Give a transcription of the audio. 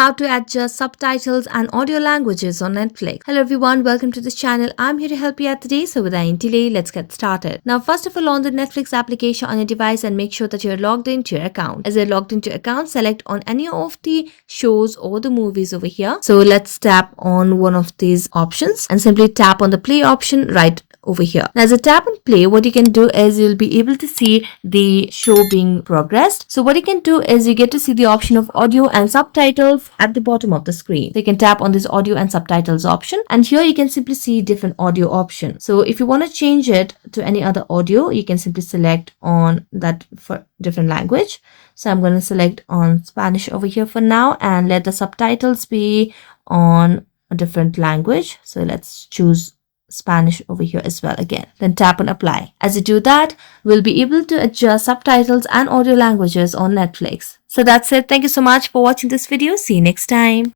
How to adjust subtitles and audio languages on Netflix. Hello everyone, welcome to this channel. I'm here to help you out today. So without any delay, let's get started. Now first of all, on the Netflix application on your device and make sure that you're logged into your account. As you're logged into your account, select on any of the shows or the movies over here. So let's tap on one of these options and simply tap on the play option right over here. Now, as a tap and play, what you can do is you'll be able to see the show being progressed. So what you can do is you get to see the option of audio and subtitles at the bottom of the screen. So you can tap on this audio and subtitles option, and here you can simply see different audio options. So if you want to change it to any other audio, you can simply select on that for different language. So I'm going to select on Spanish over here for now and let the subtitles be on a different language. So let's choose Spanish over here as well again. Then tap on apply. As you do that, we'll be able to adjust subtitles and audio languages on Netflix. So that's it. Thank you so much for watching this video. See you next time.